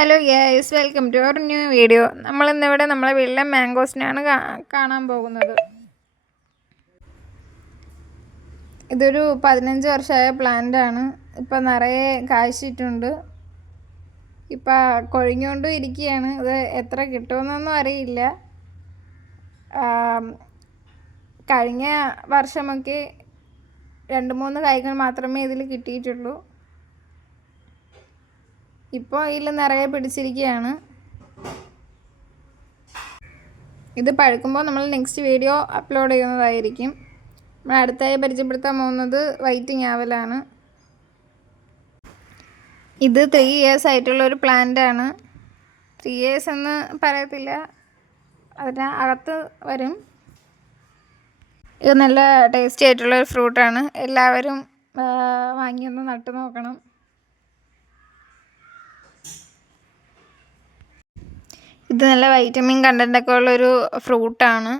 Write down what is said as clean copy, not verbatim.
Hello guys, welcome to our new video. നമ്മളിന്നിവിടെ നമ്മളെ വീട്ടിലെ മാംഗോസിനാണ് കാണാൻ പോകുന്നത്. ഇതൊരു 15 വർഷമായ പ്ലാന്റാണ്. ഇപ്പം നിറയെ കായ്ച്ചിട്ടുണ്ട്. ഇപ്പം കൊഴിഞ്ഞുകൊണ്ടും ഇരിക്കുകയാണ്. ഇത് എത്ര കിട്ടുമെന്നൊന്നും അറിയില്ല. കഴിഞ്ഞ വർഷമൊക്കെ 2-3 കായ്കൾ മാത്രമേ ഇതിൽ കിട്ടിയിട്ടുള്ളൂ. ഇപ്പോൾ ഇതിൽ നിറയെ പിടിച്ചിരിക്കുകയാണ്. ഇത് പഴുക്കുമ്പോൾ നമ്മൾ നെക്സ്റ്റ് വീഡിയോ അപ്ലോഡ് ചെയ്യുന്നതായിരിക്കും. നമ്മൾ അടുത്തായി പരിചയപ്പെടുത്താൻ പോകുന്നത് വൈറ്റ് ഞാവലാണ്. ഇത് 3 years ആയിട്ടുള്ളൊരു പ്ലാന്റാണ്. 3 years എന്ന് പറയത്തില്ല, അതിന് അകത്ത് വരും. ഇത് നല്ല ടേസ്റ്റി ആയിട്ടുള്ളൊരു ഫ്രൂട്ടാണ്. എല്ലാവരും വാങ്ങിയൊന്ന് നട്ടു നോക്കണം. ഇത് നല്ല വൈറ്റമിൻ കണ്ടൻ്റൊക്കെ ഉള്ളൊരു ഫ്രൂട്ടാണ്.